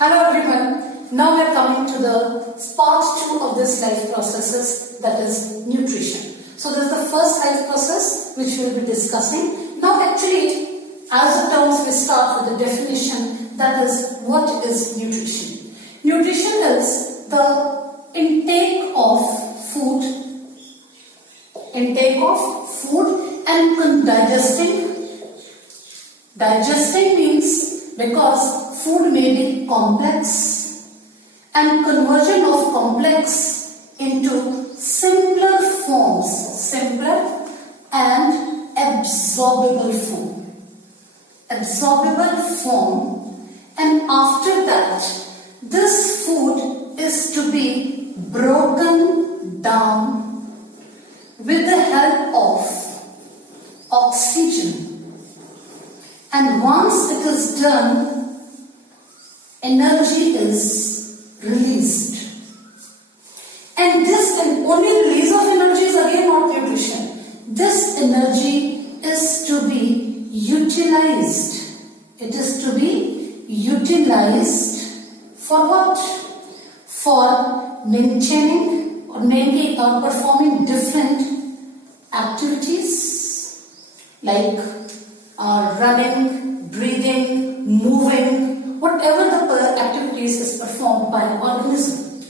Hello everyone. Now we are coming to the part 2 of this life processes, that is nutrition. So this is the first life process which we will be discussing. Now actually, as the terms, we start with the definition, that is, what is nutrition? Nutrition is the intake of food and digesting. Digesting means because food may be complex, and conversion of complex into simpler forms, simpler and absorbable form, and after that this food is to be broken down with the help of oxygen, and once it is done, energy is released. And this and only release of energy is again not nutrition. This energy is to be utilized. It is to be utilized for what? For maintaining or maybe performing different activities like running, breathing, moving, whatever the activities is performed by an organism.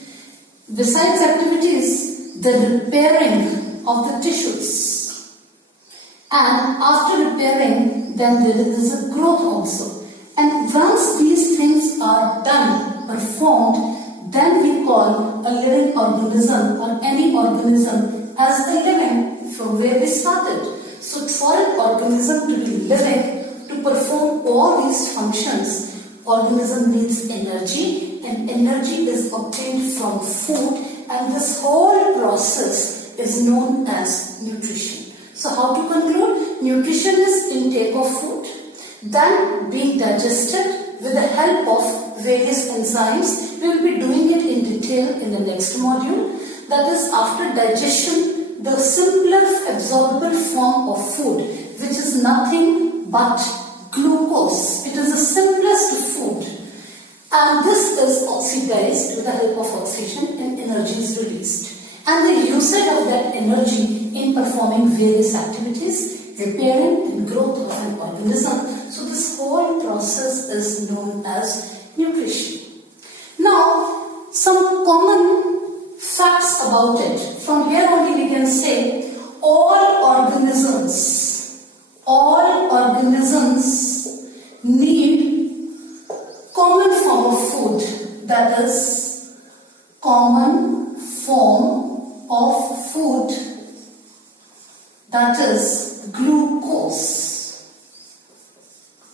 Besides activities, the repairing of the tissues. And after repairing, then there is a growth also. And once these things are done, performed, then we call a living organism or any organism as a living from where we started. So for an organism to be living, to perform all these functions, organism needs energy, and energy is obtained from food, and this whole process is known as nutrition. So how to conclude? Nutrition is intake of food, then being digested with the help of various enzymes. We will be doing it in detail in the next module. That is, after digestion, the simpler absorbable form of food, which is nothing but glucose. It is the simplest food, and this is oxidized with the help of oxygen, and energy is released. And the usage of that energy in performing various activities, repairing and growth of an organism. So this whole process is known as nutrition. Now, some common facts about it. From here only we can say all organisms need common form of food, that is common form of food, that is glucose.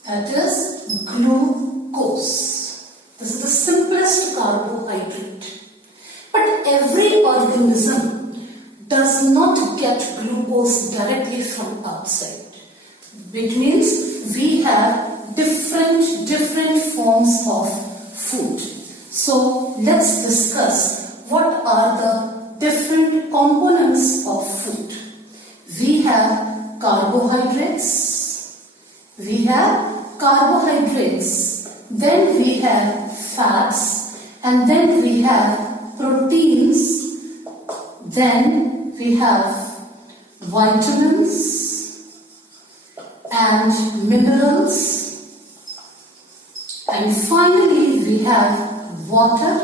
That is glucose. This is the simplest carbohydrate. But every organism does not get glucose directly from outside. Which means we have different forms of food. So let's discuss what are the different components of food. We have carbohydrates. Then we have fats, and then we have proteins, then we have vitamins and minerals, and finally we have water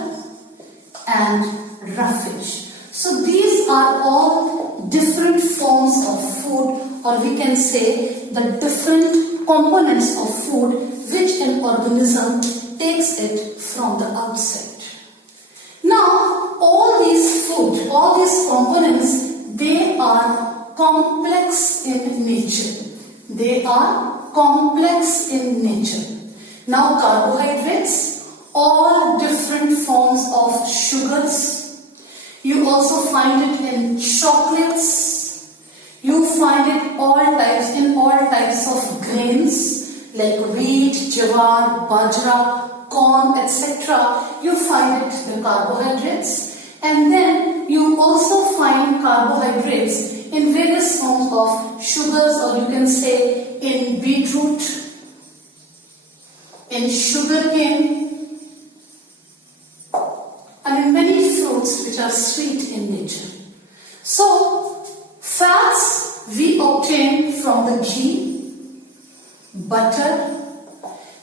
and roughage. So these are all different forms of food, or we can say the different components of food which an organism takes it from the outside. Now, all these components, they are complex in nature. Now, carbohydrates, all different forms of sugars. You also find it in chocolates. You find it in all types of grains like wheat, jawar, bajra, corn, etc. You find it in carbohydrates, and then you also find carbohydrates in various forms of sugars, or you can say in beetroot, in sugarcane, are sweet in nature. So, fats we obtain from the ghee, butter,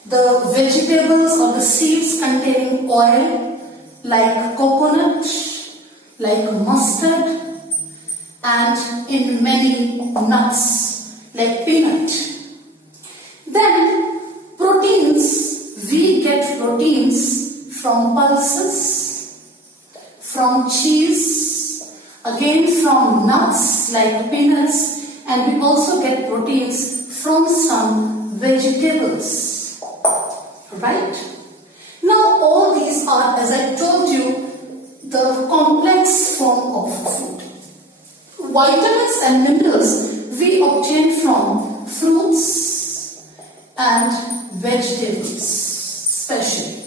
the vegetables or the seeds containing oil like coconut, like mustard, and in many nuts like peanut. Then proteins, we get proteins from pulses, from cheese, again from nuts like peanuts, and we also get proteins from some vegetables. Right? Now all these are, as I told you, the complex form of food. Vitamins and minerals we obtain from fruits and vegetables especially.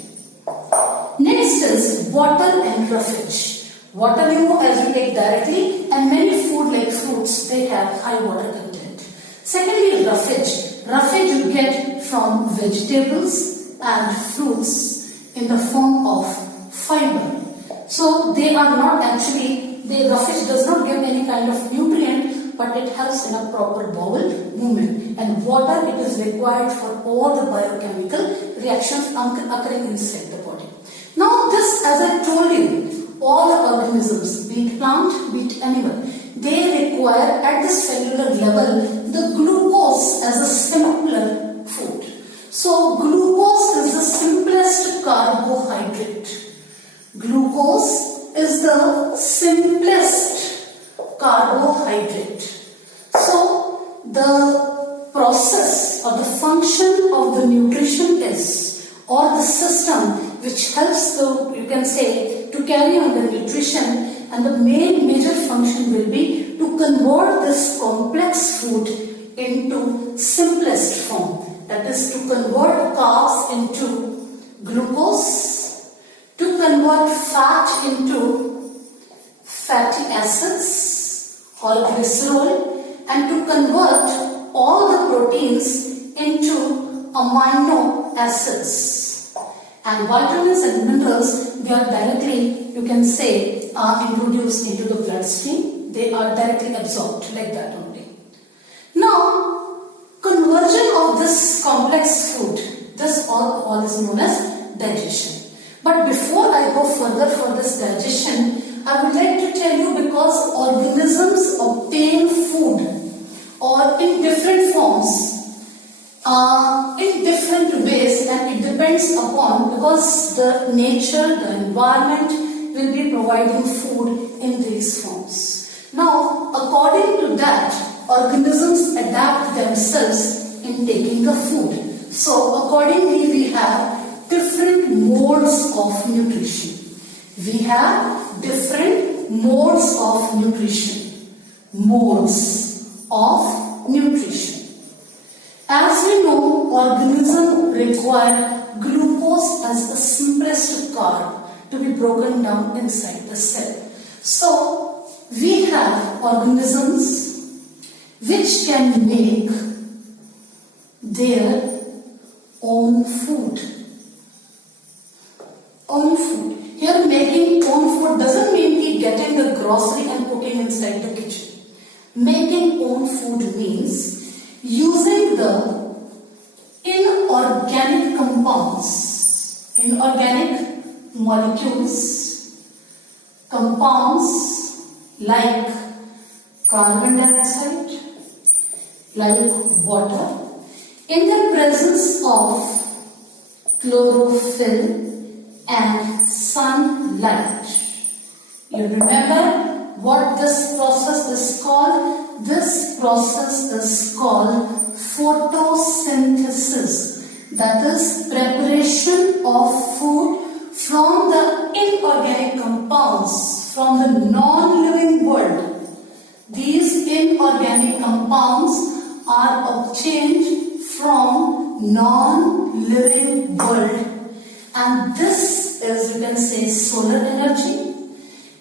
Next is water and roughage. Water you know as we take directly, and many food like fruits they have high water content. Secondly, roughage. Roughage you get from vegetables and fruits in the form of fiber. So they are not actually, the roughage does not give any kind of nutrient, but it helps in a proper bowel movement. And water, it is required for all the biochemical reactions occurring inside the body. Now this, as I told you, all the organisms, be it plant, be it animal, they require at the cellular level the glucose as a simpler food. So glucose is the simplest carbohydrate. Glucose is the simplest carbohydrate. So the process or the function of the nutrition is, or the system which helps the, you can say, to carry on the nutrition, and the major function will be to convert this complex food into simplest form. That is to convert carbs into glucose, to convert fat into fatty acids or glycerol, and to convert all the proteins into amino acids. And vitamins and minerals, they are directly, you can say, are introduced into the bloodstream. They are directly absorbed like that only. Now, conversion of this complex food, this all is known as digestion. But before I go further for this digestion, I would like to tell you, because organisms obtain food or in different forms, in different ways, and it depends upon, because the nature, the environment will be providing food in these forms. Now, according to that, organisms adapt themselves in taking the food. So, accordingly, we have different modes of nutrition. We have different modes of nutrition. Modes of nutrition. As we know, organisms require glucose as the simplest carb to be broken down inside the cell. So, we have organisms which can make their own food. Own food. Here, making own food doesn't mean getting the grocery and cooking inside the kitchen. Making own food means using the inorganic compounds, inorganic molecules, compounds like carbon dioxide, like water, in the presence of chlorophyll and sunlight. You remember what this process is called? This process is called photosynthesis. That is preparation of food from the inorganic compounds, from the non-living world. These inorganic compounds are obtained from non-living world. And this is, you can say, solar energy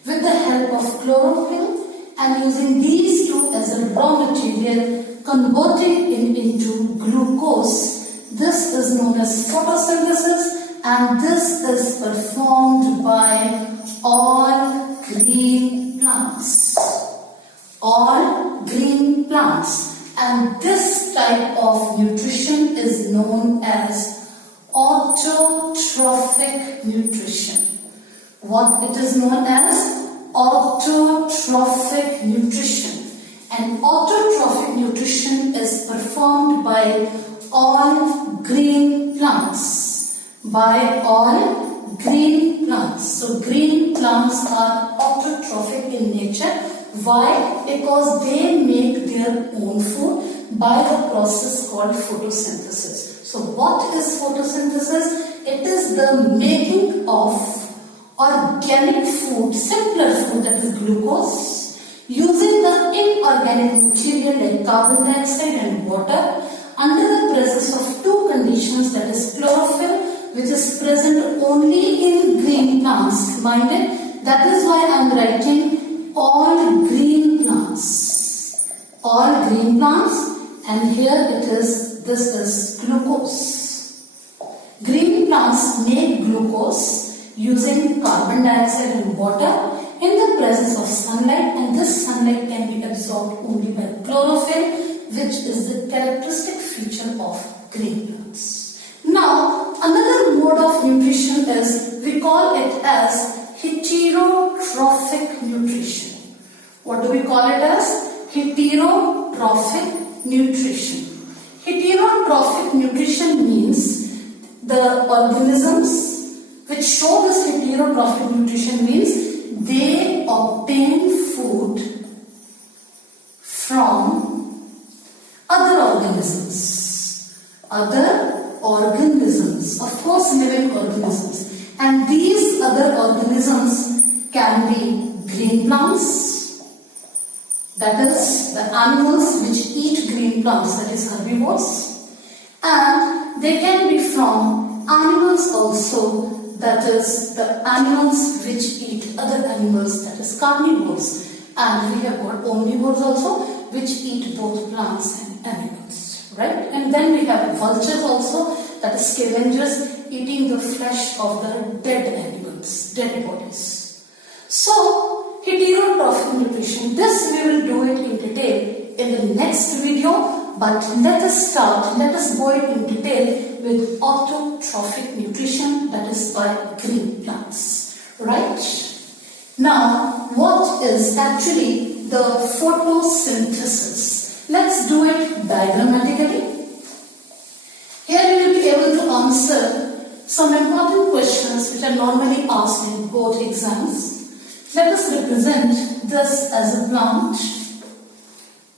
with the help of chlorophyll, and using these two as a raw material, converting it into glucose. This is known as photosynthesis, and this is performed by all green plants. All green plants, and this type of nutrition is known as autotrophic nutrition. What it is known as? Autotrophic nutrition. And autotrophic nutrition is performed by all green plants. By all green plants. So green plants are autotrophic in nature. Why? Because they make their own food by the process called photosynthesis. So what is photosynthesis? It is the making of organic food, simpler food, that is glucose, using the inorganic material like carbon dioxide and water under the presence of two conditions, that is chlorophyll, which is present only in green plants. Mind it, that is why I am writing all green plants. All green plants, and here it is, this is glucose. Green plants make glucose using carbon dioxide and water in the presence of sunlight, and this sunlight can be absorbed only by chlorophyll, which is the characteristic feature of green plants. Now, another mode of nutrition is, we call it as heterotrophic nutrition. What do we call it as? Heterotrophic nutrition. Heterotrophic nutrition means the organisms which show this heterotrophic nutrition means they obtain food from other organisms. Other organisms, of course living organisms. And these other organisms can be green plants, that is the animals which eat green plants, that is herbivores, and they can be from animals also, that is the animals which eat other animals, that is carnivores, and we have got omnivores also which eat both plants and animals, right? And then we have vultures also, that is scavengers eating the flesh of the dead animals, dead bodies. So heterotrophic nutrition, this we will do it in detail in the next video, but let us go in detail with autotrophic nutrition, that is by green plants, right? Now, what is actually the photosynthesis? Let's do it diagrammatically. Here you will be able to answer some important questions which are normally asked in board exams. Let us represent this as a plant,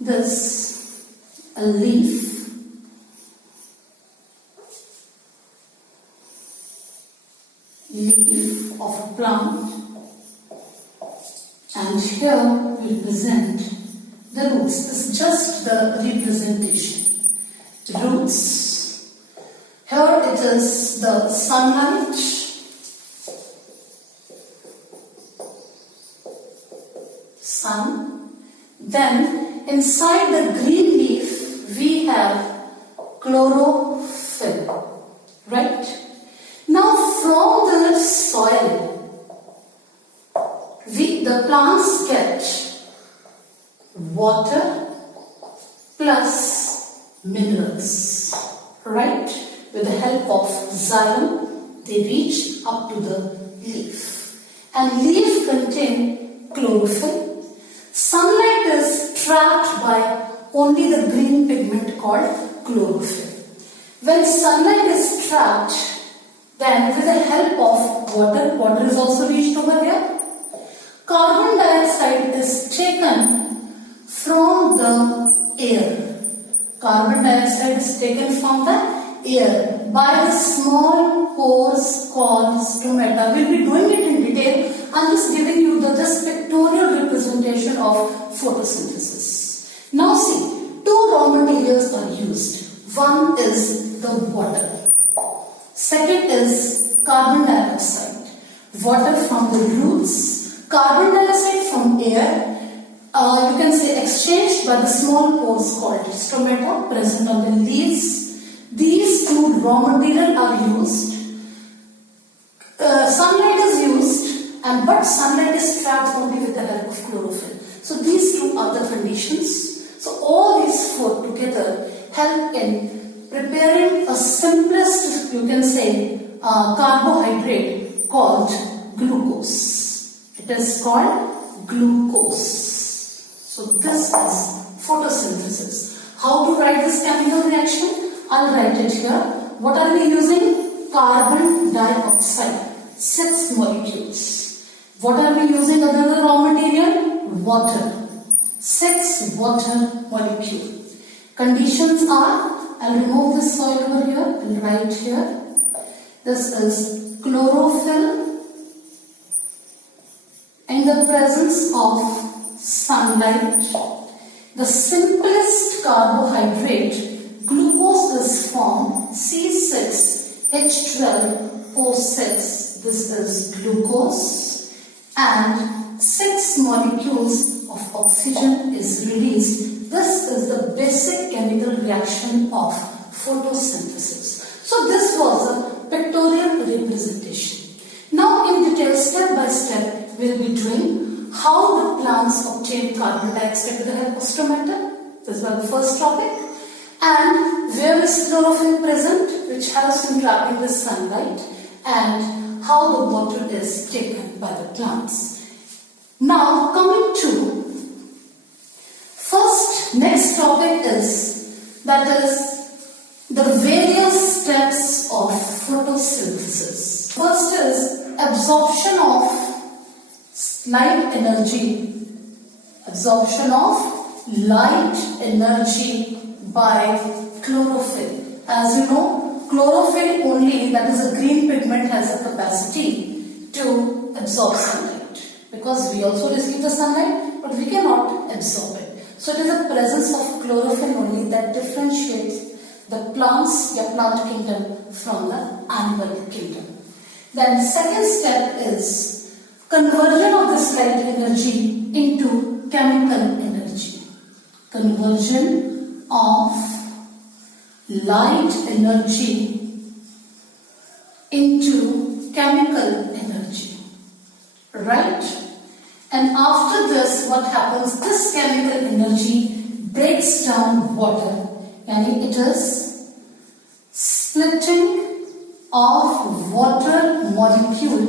this a leaf, of a plant, and here we present the roots. This is just the representation. Roots. Here it is the sunlight, sun. Then inside the green leaf we have chlorophyll, right? Now from the soil the plants get water plus minerals, right? With the help of xylem they reach up to the leaf, and leaf contain chlorophyll. Sunlight is trapped by only the green pigment called chlorophyll. When sunlight is trapped, then with the help of water is also reached over here. Carbon dioxide is taken from the air. Carbon dioxide is taken from the air by the small pores called stomata. We'll be doing it in detail. I'm just giving you the pictorial representation of photosynthesis. Now see, two raw materials are used. One is the water. Second is carbon dioxide. Water from the roots, carbon dioxide from air, you can say exchanged by the small pores called stomata, present on the leaves. These two raw material are used. One is the water. Second is carbon dioxide. Water from the roots, carbon dioxide from air, you can say exchanged by the small pores called stomata, present on the leaves. These two raw material are used. One is the water. Second is carbon dioxide from air, you can say exchanged by the small pores called stomata, present on the leaves. These two raw material are used sunlight is used, but sunlight is trapped only with the help of chlorophyll. So these two are the conditions. So all these four together help in preparing a simplest, you can say, carbohydrate called glucose. It is called glucose. So this is photosynthesis. How to write this chemical reaction? I'll write it here. What are we using? Carbon dioxide, 6 molecules. What are we using other than raw material? Water, 6 water molecule. Conditions are, I'll remove this soil over here and write here. This is chlorophyll in the presence of sunlight. The simplest carbohydrate, glucose, is formed C6H12O6. This is glucose, and 6 molecules of oxygen is released. This is the basic chemical reaction of photosynthesis. So this was a pictorial representation. Now in detail, step by step, we'll be doing how the plants obtain carbon dioxide with the help of stomata. This was the first topic. And where is chlorophyll present, which helps in trapping the sunlight, and how the water is taken by the plants. Now coming to next topic is, that is the various steps of photosynthesis. First is absorption of light energy. Absorption of light energy by chlorophyll. As you know, chlorophyll only, that is a green pigment, has a capacity to absorb sunlight, because we also receive the sunlight but we cannot absorb it. So it is the presence of chlorophyll only that differentiates the plants, the plant kingdom, from the animal kingdom. Then second step is conversion of this light energy into chemical energy. Conversion of light energy into chemical energy. Right? And after this, what happens? This chemical energy breaks down water. And it is splitting of water molecule.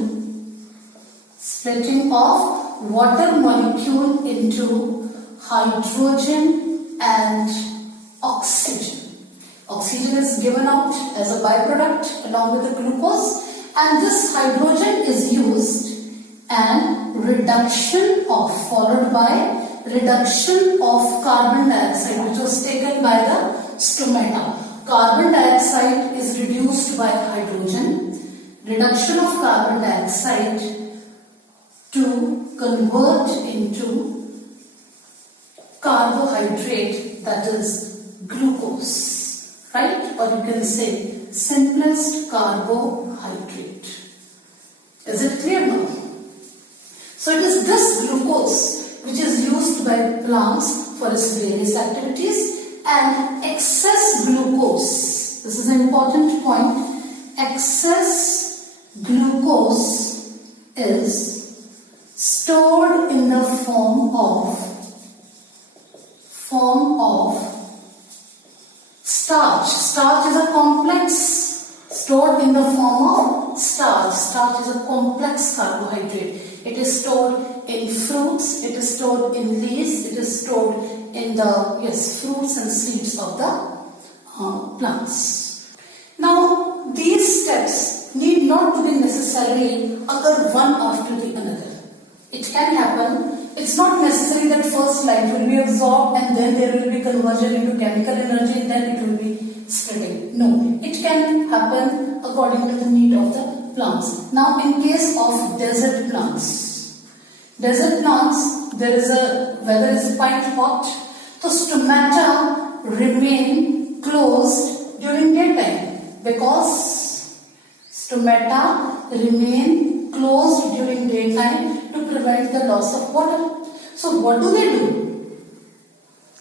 Splitting of water molecule into hydrogen and oxygen. Oxygen is given out as a byproduct along with the glucose, and this hydrogen is used, and reduction of, followed by reduction of carbon dioxide, which was taken by the stomata. Carbon dioxide is reduced by hydrogen. Reduction of carbon dioxide to convert into carbohydrate, that is glucose, right? Or you can say simplest carbohydrate. Is it clear now? So it is this glucose which is used by plants for its various activities, and excess glucose, this is an important point, excess glucose is stored in the form of starch. Starch is a complex, stored in the form of starch. Starch is a complex carbohydrate. It is stored in fruits, it is stored in leaves, it is stored in the fruits and seeds of the plants. Now these steps need not to be necessarily occur one after the another. It can happen. It's not necessary that first light will be absorbed and then there will be conversion into chemical energy and then it will be spreading. No, it can happen according to the need of the plants. Now in case of desert plants, there is a, weather is quite hot, so stomata remain closed during daytime, because stomata remain closed during daytime to prevent the loss of water. So what do?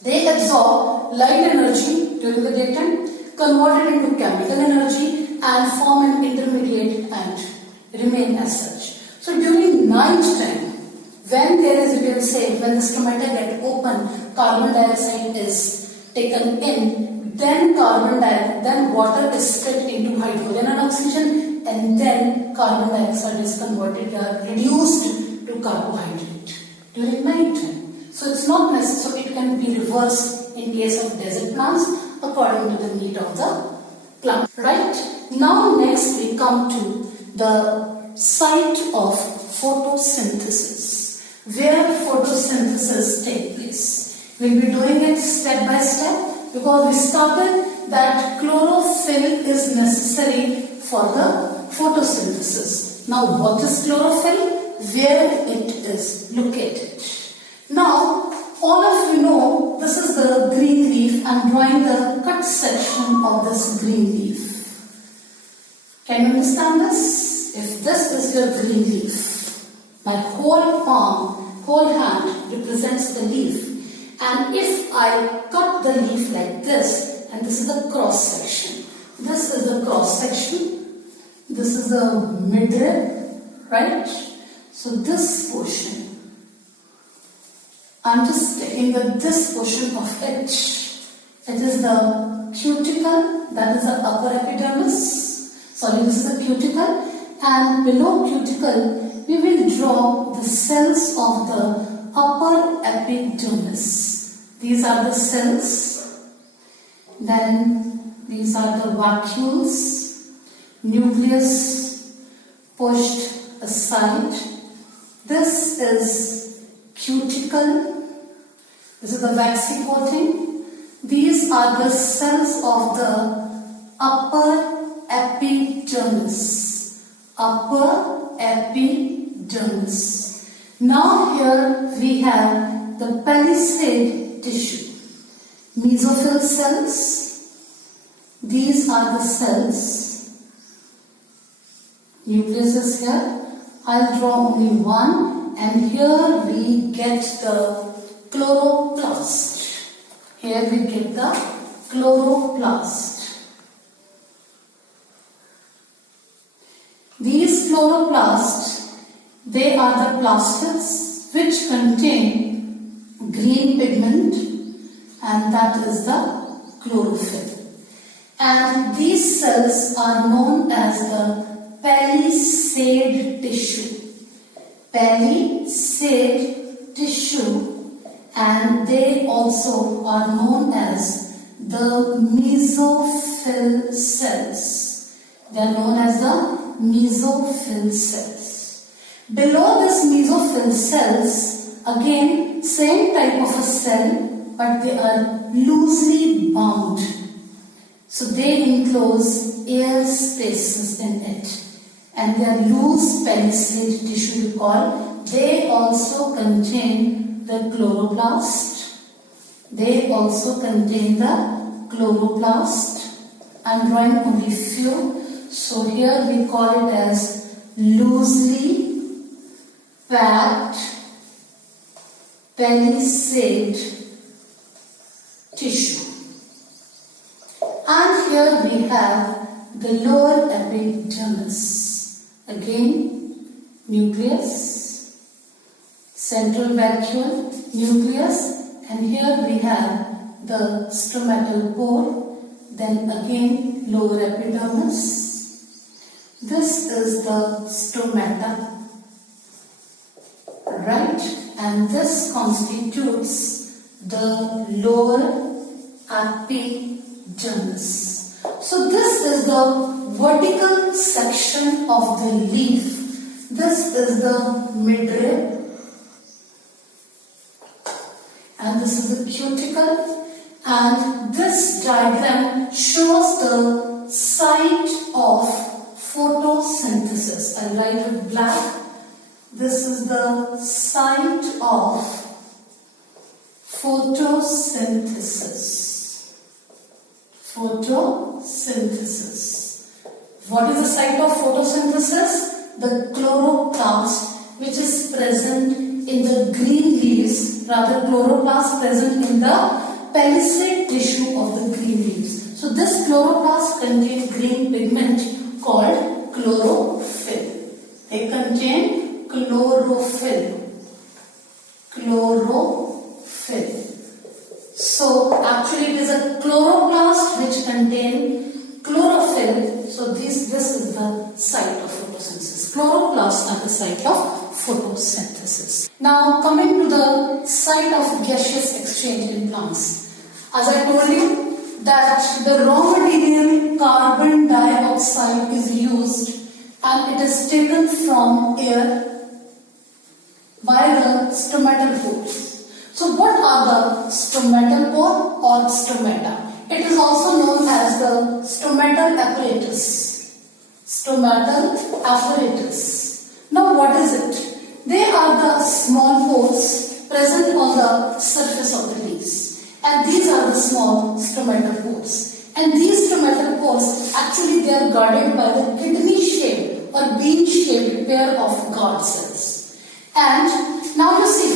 They absorb light energy during the daytime, convert it into chemical energy and form an intermediate and remain as such. So during night time, when there is, you can say, when the stomata get open, carbon dioxide is taken in, then water is split into hydrogen and oxygen, and then carbon dioxide is converted or reduced to carbohydrate during night time. So it's not necessary, so it can be reversed in case of desert plants according to the need of the plant. Right? Now next we come to the site of photosynthesis, where photosynthesis takes place. We'll be doing it step by step because we started that chlorophyll is necessary for the photosynthesis. Now what is chlorophyll? Where it is located. Now all of you know this is the green leaf. I am drawing the cut section of this green leaf. Can you understand this? If this is your green leaf, my whole palm, whole hand represents the leaf, and if I cut the leaf like this, and this is the cross section, this is the cross section, this is the midrib, right? So this portion, I am just taking this portion of it. It is the cuticle, that is the upper epidermis. Sorry, this is the cuticle, and below cuticle we will draw the cells of the upper epidermis. These are the cells. Then these are the vacuoles, nucleus pushed aside. This is cuticle. This is the waxy coating. These are the cells of the upper epidermis. Upper epidermis. Now here we have the palisade tissue. Mesophyll cells. These are the cells. Nucleus is here. I'll draw only one, and here we get the chloroplast. Here we get the chloroplast. These chloroplasts, they are the plastids which contain green pigment, and that is the chlorophyll. And these cells are known as the palisade tissue. Palisade tissue, and they also are known as the mesophyll cells. They are known as the mesophyll cells. Below this mesophyll cells, again same type of a cell, but they are loosely bound. So they enclose air spaces in it. And they are loose palisade tissue we call. They also contain the chloroplast. They also contain the chloroplast. I am drawing only few. So here we call it as loosely packed palisade tissue. And here we have the lower epidermis. Again, nucleus, central vacuole, nucleus, and here we have the stomatal pore, then again lower epidermis. This is the stomata, right? And this constitutes the lower epidermis. So this is the vertical section of the leaf. This is the midrib, and this is the cuticle, and this diagram shows the site of photosynthesis. I write with black. This is the site of photosynthesis. Photosynthesis. What is the site of photosynthesis? The chloroplast, which is present in the green leaves, rather chloroplast present in the palisade tissue of the green leaves. So this chloroplast contains green pigment called chlorophyll. They contain chlorophyll. Chlorophyll. So actually it is a chloroplast which contain chlorophyll. So this is the site of photosynthesis. Chloroplasts are the site of photosynthesis. Now coming to the site of gaseous exchange in plants. As I told you that the raw material carbon dioxide is used and it is taken from air by the stomatal pores. So what are the stomatal pore or stomata? It is also known as the stomatal apparatus. Stomatal apparatus. Now what is it? They are the small pores present on the surface of the leaves. And these are the small stomatal pores. And these stomatal pores, actually they are guarded by the kidney-shaped or bean-shaped pair of guard cells. And now you see,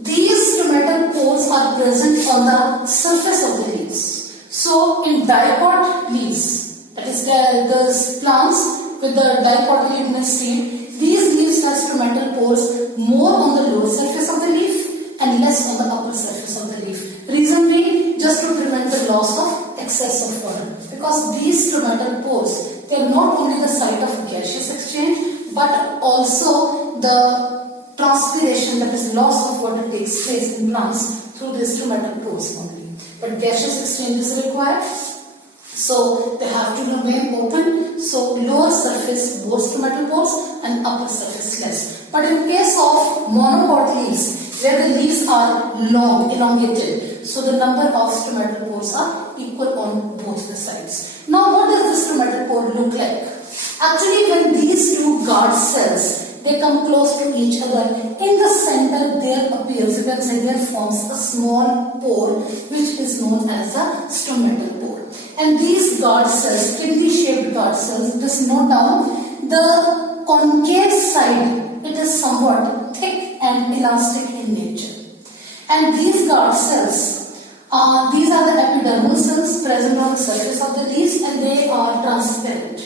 these stomatal pores are present on the surface of the leaves. So in dipot leaves, that is the plants with the dicotyledonous seed, these leaves have stomatal pores more on the lower surface of the leaf and less on the upper surface of the leaf. Reason being, just to prevent the loss of excess of water. Because these stomatal pores, they are not only the site of gaseous exchange, but also the transpiration, that is loss of water, takes place in plants through the stomatal pores only. But gaseous exchange is required, so they have to remain open. So lower surface more stomatal pores and upper surface less. But in case of monopod leaves, where the leaves are long, elongated, so the number of stomatal pores are equal on both the sides. Now what does the stomatal pore look like? Actually, when these two guard cells, they come close to each other, in the center there appears, you can say there forms a small pore which is known as the stomatal pore. And these guard cells, kidney-shaped guard cells, just note down, the concave side, it is somewhat thick and elastic in nature. And these guard cells, these are the epidermal cells present on the surface of the leaves and they are transparent.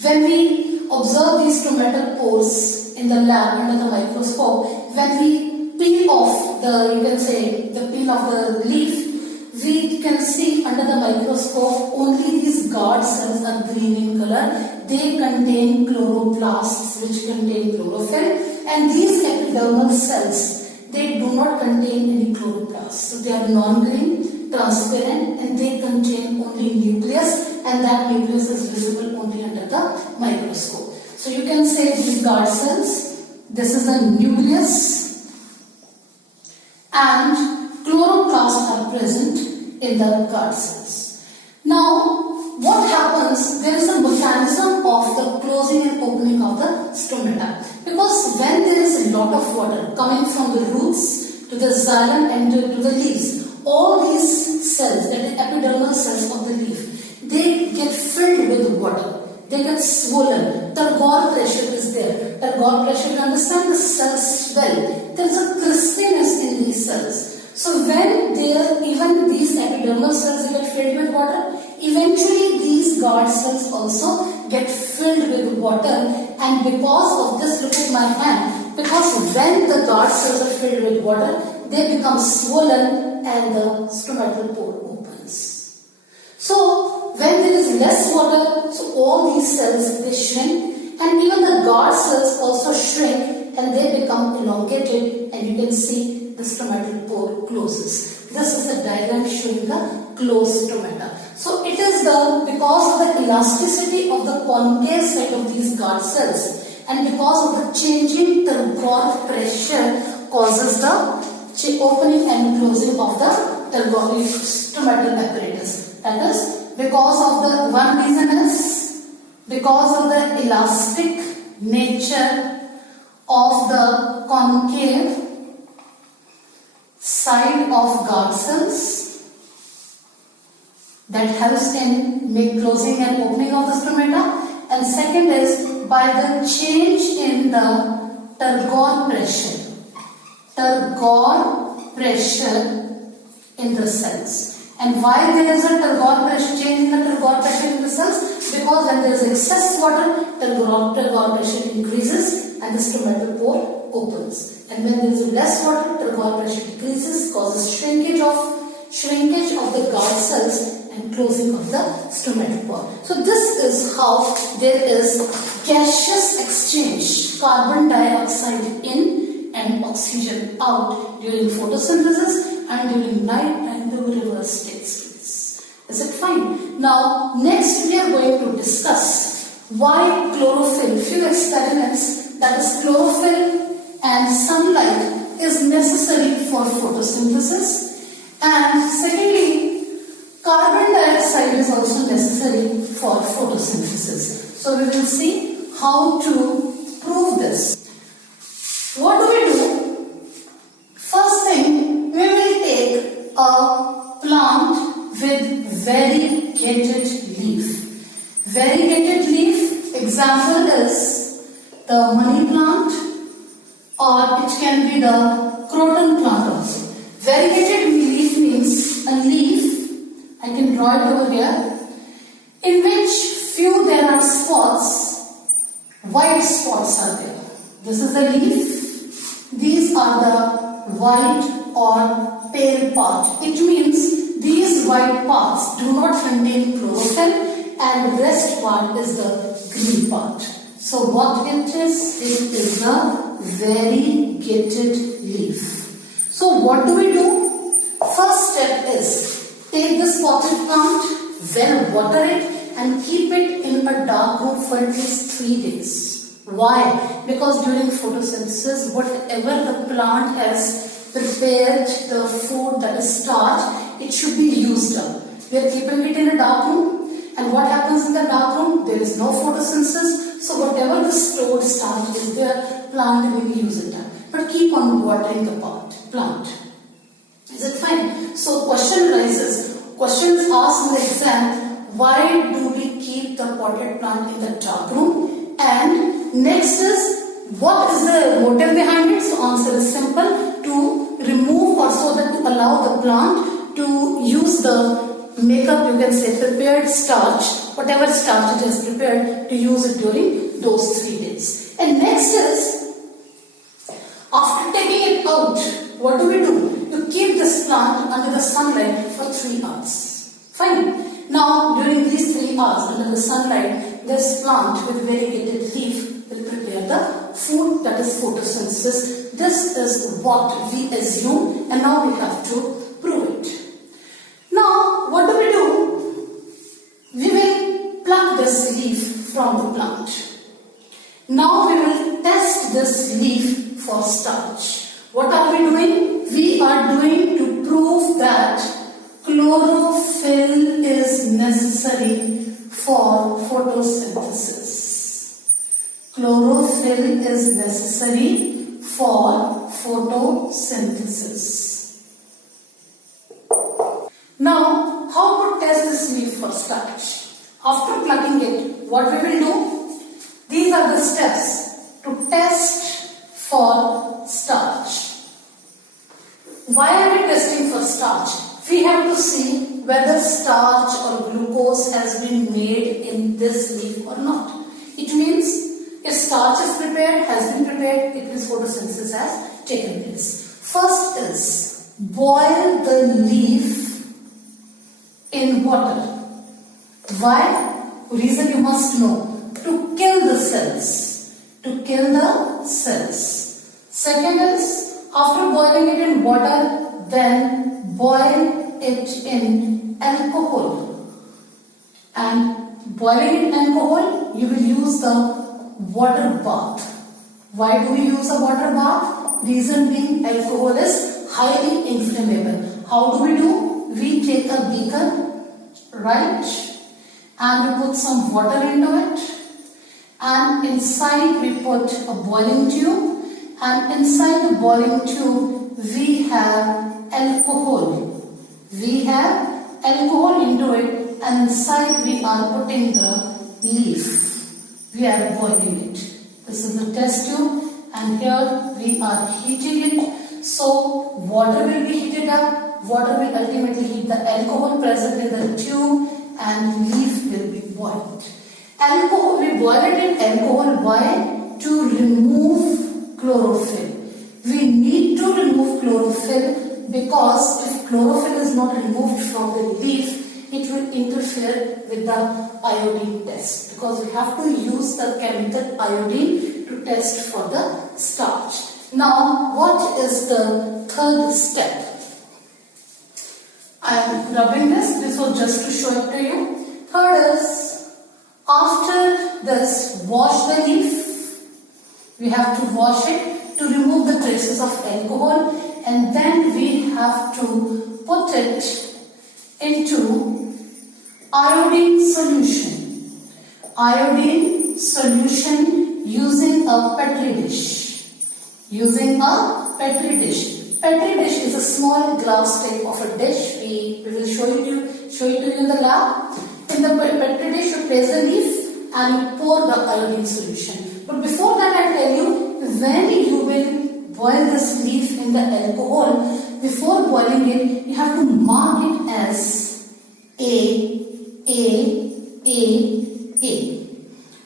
When we observe these stomatal pores in the lab under the microscope, when we peel off the, you can say, the peel of the leaf, we can see under the microscope only these guard cells are green in color. They contain chloroplasts which contain chlorophyll, and these epidermal cells, they do not contain any chloroplasts. So they are non-green, transparent, and they contain only nucleus, and that nucleus is visible only under the microscope. So you can say these guard cells, this is the nucleus, and chloroplasts are present in the guard cells. Now, what happens? There is a mechanism of the closing and opening of the stomata. Because when there is a lot of water coming from the roots to the xylem and to the leaves, all these cells, that is epidermal cells of the leaf, they get filled with water. They get swollen. Turgor pressure is there. Turgor pressure, you understand, the cells swell. There is a crispiness in these cells. So when even these epidermal cells get filled with water, eventually these guard cells also get filled with water, and because of this, look at my hand, because when the guard cells are filled with water, they become swollen and the stomatal pore opens. So when there is less water, so all these cells, they shrink, and even the guard cells also shrink and they become elongated, and you can see the stomatal pore closes. This is a diagram showing the closed stomata. So it is because of the elasticity of the concave side of these guard cells and because of the changing turgor pressure causes the opening and closing of the turgor stomatal apparatus. That is, because of the one reason is because of the elastic nature of the concave side of guard cells that helps in make closing and opening of the stomata, and second is by the change in the turgor pressure in the cells. And why there is a turgor pressure, change in the turgor pressure in the cells? Because when there is excess water, turgor pressure increases and the stomatal pore opens. And when there is less water, turgor pressure decreases, causes shrinkage of the guard cells and closing of the stomatal pore. So this is how there is gaseous exchange, carbon dioxide in and oxygen out during photosynthesis, and during night time the reverse takes place. Is it fine? Now next we are going to discuss why chlorophyll, few experiments, that is chlorophyll and sunlight is necessary for photosynthesis, and secondly carbon dioxide is also necessary for photosynthesis. So we will see how to prove this. What do we do? First thing, we will take a plant with variegated leaf. Variegated leaf, example is the money plant, or it can be the croton plant also. Variegated leaf means a leaf, I can draw it over here, in which few there are spots, white spots are there. This is the leaf. These are the white or pale part. It means these white parts do not contain chlorophyll and rest part is the green part. So what it is a variegated leaf. So what do we do? First step is take this potted plant, well water it and keep it in a dark room for at least 3 days. Why? Because during photosynthesis, whatever the plant has prepared, the food, that is starch, it should be used up. We are keeping it in a dark room, and what happens in the dark room? There is no photosynthesis, so whatever the stored starch is there, plant will use it up. But keep on watering the plant. Is it fine? So questions asked in the exam, why do we keep the potted plant in the dark room? And next is, what is the motive behind it? So answer is simple, to remove or so that to allow the plant to use the makeup, you can say prepared starch, whatever starch it has prepared, to use it during those 3 days. And next is, after taking it out, what do? You keep this plant under the sunlight for 3 hours. Fine. Now during these 3 hours under the sunlight, this plant with variegated leaf will prepare the food, that is photosynthesis. This is what we assume, and now we have to prove it. Now what do? We will pluck this leaf from the plant. Now we will test this leaf for starch. What are we doing? We are doing to prove that chlorophyll is necessary for photosynthesis. Chlorophyll is necessary for photosynthesis. Now, how to test this leaf for starch? After plucking it, what we will do? These are the steps to test for starch. Why are we testing for starch? We have to see whether starch or glucose has been made in this leaf or not. It means if starch is prepared, has been prepared, it means photosynthesis has taken place. First is boil the leaf in water. Why? Reason you must know. To kill the cells. To kill the cells. Second is, after boiling it in water, then boil it in alcohol. And boiling in alcohol, you will use the water bath. Why do we use a water bath? Reason being, alcohol is highly inflammable. How do? We take a beaker, right, and we put some water into it, and inside we put a boiling tube, and inside the boiling tube we have alcohol. We have alcohol into it, and inside we are putting the leaf. We are boiling it. This is the test tube, and here we are heating it. So water will be heated up, water will ultimately heat the alcohol present in the tube and leaf will be boiled. Alcohol, we boil it in alcohol. Why? To remove chlorophyll. We need to remove chlorophyll because if chlorophyll is not removed from the leaf, it will interfere with the iodine test, because we have to use the chemical iodine to test for the starch. Now, what is the third step? I am rubbing this. This was just to show it to you. Third is, after this, wash the leaf. We have to wash it to remove the traces of alcohol, and then we have to put it into iodine solution. Iodine solution using a petri dish. Using a petri dish. Petri dish is a small glass type of a dish. We will show it to you in the lab. In the petri dish, you place the leaf and you pour the iodine solution. But before that, I tell you, when you will boil this leaf in the alcohol, before boiling it, you have to mark it as A,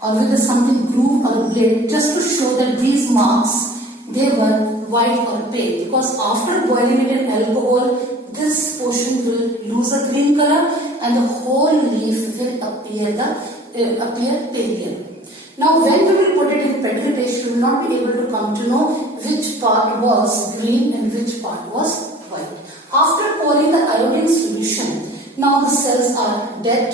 or with something groove or blade, just to show that these marks, they were white or pale, because after boiling it in alcohol, this portion will lose a green color and the whole leaf will appear pale. Now, when we will put it in petri dish, you will not be able to come to know which part was green and which part was white. After pouring the iodine solution, now the cells are dead.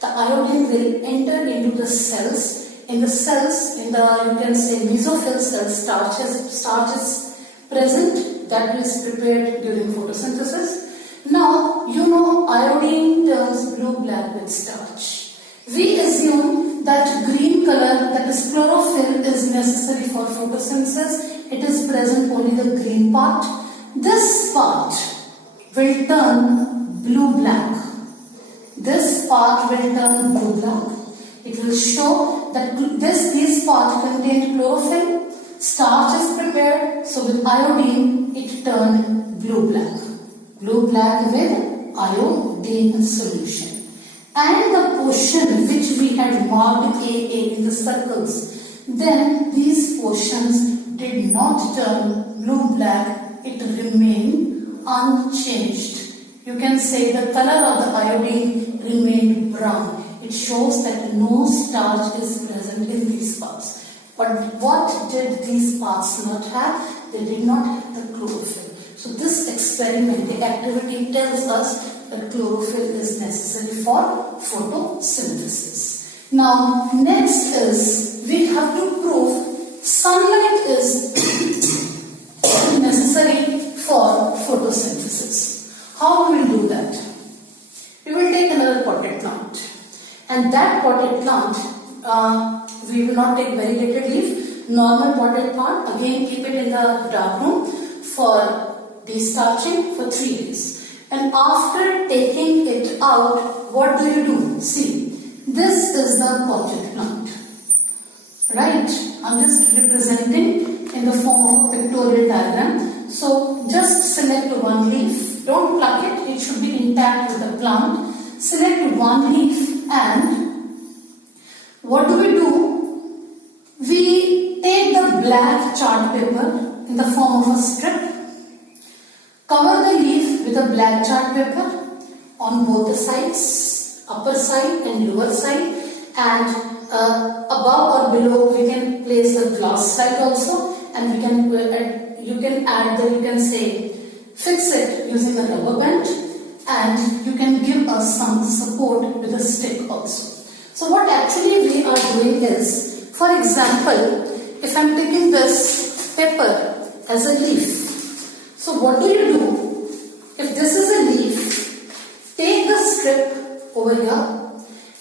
The iodine will enter into the cells. In the cells, you can say mesophyll cells, starch is present, that is prepared during photosynthesis. Now, you know iodine turns blue-black with starch. We assume that green color, that is chlorophyll, is necessary for photosynthesis. It is present only the green part. This part will turn blue-black. This part will turn blue-black. It will show that this part contained chlorophyll. Starch is prepared. So with iodine, it turned blue-black. Blue-black with iodine solution. And the portion which we had marked AA in the circles, then these portions did not turn blue-black. It remained unchanged. You can say the color of the iodine remained brown. It shows that no starch is present in these parts. But what did these parts not have? They did not have the chlorophyll. So this experiment, the activity tells us that chlorophyll is necessary for photosynthesis. Now, next is, we have to prove sunlight is necessary for photosynthesis. How we will do that? We will take another potted plant, and that potted plant, we will not take variegated leaf, normal potted plant. Again, keep it in the dark room for destarching for 3 days. And after taking it out, what do? See, this is the potted plant, right? I'm just representing in the form of a pictorial diagram. So just select one leaf. Don't pluck it. It should be intact with the plant. Select one leaf, and what do? We take the black chart paper in the form of a strip. Cover the leaf with a black chart paper on both the sides, upper side and lower side, and above or below we can place a glass slide also, and we can fix it using a rubber band, and you can give us some support with a stick also. So what actually we are doing is, for example, if I am taking this paper as a leaf, so what do? If this is a leaf, take the strip over here,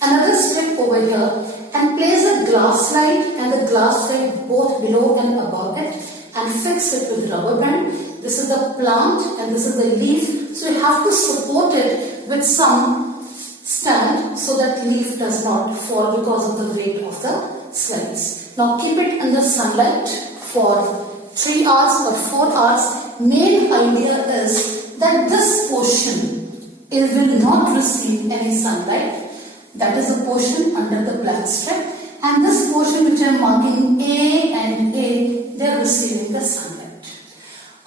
another strip over here, and place a glass slide and the glass slide both below and above it, and fix it with rubber band. This is the plant and this is the leaf. So you have to support it with some stand so that leaf does not fall because of the weight of the slides. Now keep it under sunlight for 3 hours or 4 hours. Main idea is that this portion it will not receive any sunlight. That is the portion under the black strip, and this portion which I am marking A and A, they are receiving the sunlight.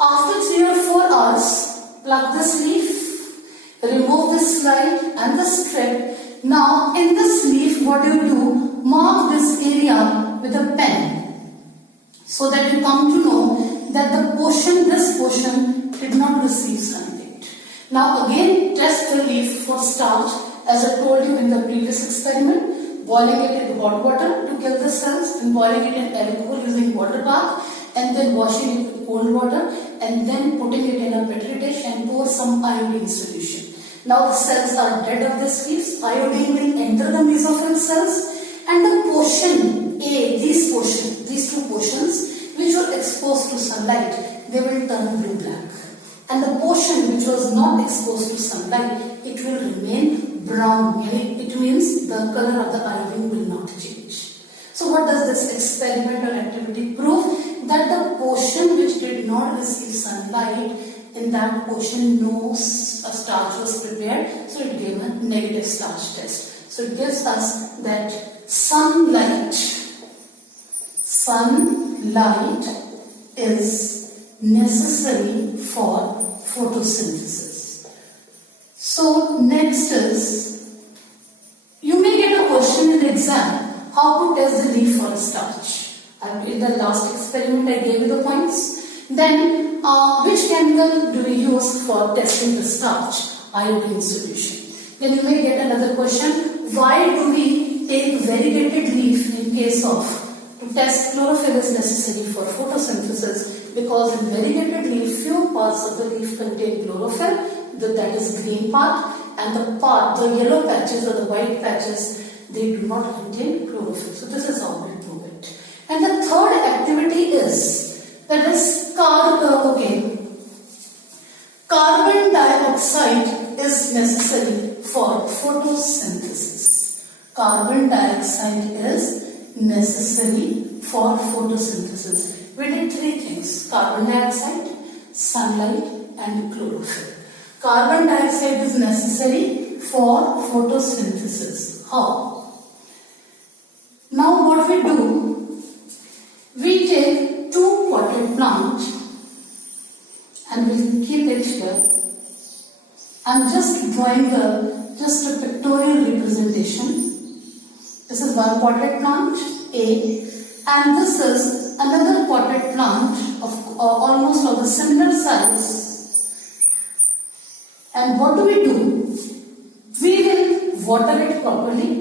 After 3 or 4 hours, pluck this leaf, remove this slide and the strip. Now in this leaf, what do? Mark this area with a pen, so that you come to know that this portion did not receive sunlight. Now again test the leaf for starch, as I told you in the previous experiment, boiling it in hot water to kill the cells, and boiling it in alcohol using water bath, and then washing it with cold water, and then putting it in a petri dish and pour some iodine solution. Now the cells are dead of this leaves, iodine will enter the mesophyll cells, and the portion A, these two portions which were exposed to sunlight, they will turn blue-black. And the portion which was not exposed to sunlight, it will remain brown. It means the color of the iodine will not change. So what does this experiment or activity prove? That the portion which did not receive sunlight, in that portion no starch was prepared, so it gave a negative starch test. So it gives us that sunlight is necessary for photosynthesis. So next is, you may get a question in the exam, how to test the leaf for starch. In the last experiment I gave you the points. Then which chemical do we use for testing the starch? Iodine solution. Then you may get another question, why do we take variegated leaf in case of to test chlorophyll is necessary for photosynthesis? Because in variegated leaf, few parts of the leaf contain chlorophyll, that is green part, and the yellow patches or the white patches, they do not contain chlorophyll. So this is how we prove it. And the third activity is, that is carbon dioxide is necessary for photosynthesis. Carbon dioxide is necessary for photosynthesis. We did 3 things: carbon dioxide, sunlight and chlorophyll. Carbon dioxide is necessary for photosynthesis. How? Now what we do, we take 2 potted plants and we'll keep it here. I'm just drawing just a pictorial representation. This is one potted plant, A, and this is another potted plant of almost of the similar size. And what do? We will water it properly,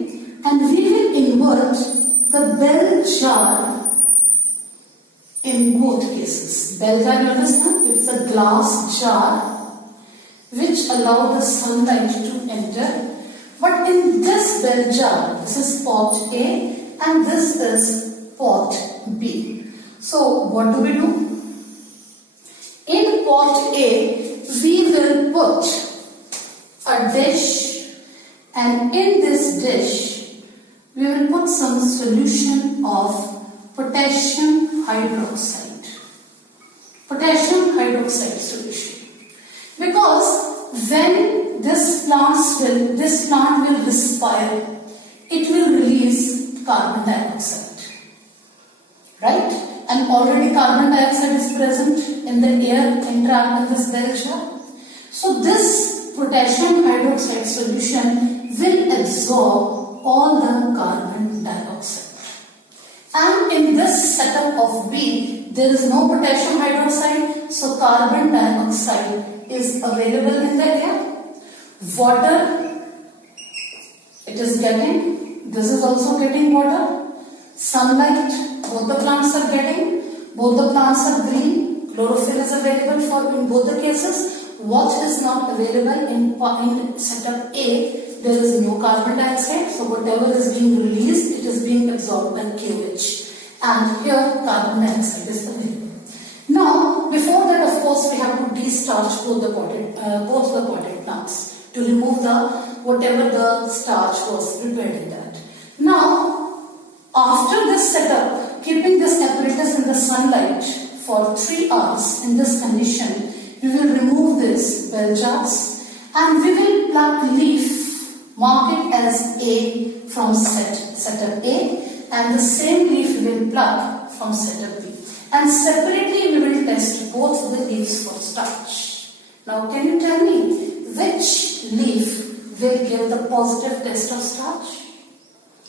and we will invert the bell jar in both cases. Bell jar, you understand? It's a glass jar which allows the sunlight to enter. But in this bell jar, this is pot A and this is pot B. So what do? In pot A, we will put a dish, and in this dish, we will put some solution of potassium hydroxide. Potassium hydroxide solution. Because when this plant will respire, it will release carbon dioxide. Right? And already carbon dioxide is present in the air entrapped in this bell jar. So this potassium hydroxide solution will absorb all the carbon dioxide. And in this setup of B, there is no potassium hydroxide, so carbon dioxide is available in the air. Water, it is getting, this is also getting water. Sunlight, both the plants are getting, both the plants are green. Chlorophyll is available for in both the cases. What is not available in setup A, there is no carbon dioxide, so whatever is being released, it is being absorbed by QH. And here carbon dioxide is available. Now, before that, of course, we have to de-starch both the potted plants to remove whatever the starch was prepared in that. Now, after this setup, keeping this apparatus in the sunlight for 3 hours in this condition, we will remove this bell jars and we will pluck leaf, mark it as A from setup A, and the same leaf we will pluck from setup B. And separately we will test both the leaves for starch. Now can you tell me which leaf will give the positive test of starch?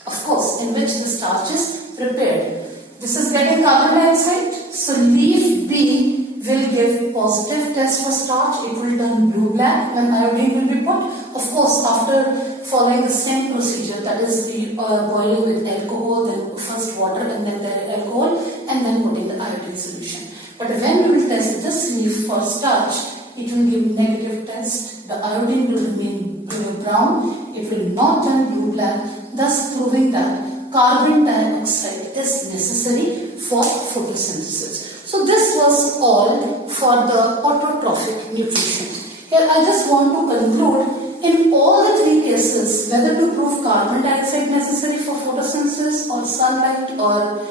Of course, in which the starch is prepared. This is getting carbon dioxide, so leaf B will give positive test for starch. It will turn blue-black when iodine will be put. Of course, after following the same procedure, that is the boiling with alcohol, then first water and then the alcohol, and then putting the iodine solution. But when we will test this leaf for starch, it will give negative test. The iodine will remain brown. It will not turn blue-black, thus proving that carbon dioxide is necessary for photosynthesis. So this was all for the autotrophic nutrition. Here I just want to conclude, in all the three cases, whether to prove carbon dioxide necessary for photosynthesis or sunlight or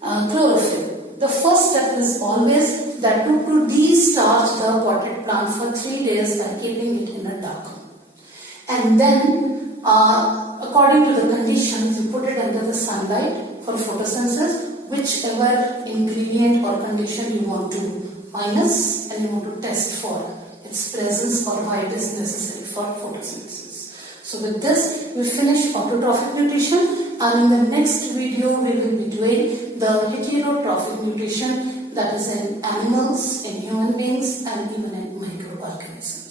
chlorophyll, the first step is always that to de-starch the potted plant for 3 days by keeping it in a dark room. And then according to the conditions, you put it under the sunlight for photosynthesis, whichever ingredient or condition you want to minus and you want to test for its presence or why it is necessary for photosynthesis. So with this, we finish autotrophic nutrition, and in the next video we will be doing the heterotrophic nutrition, that is in animals, in human beings, and even in microorganisms.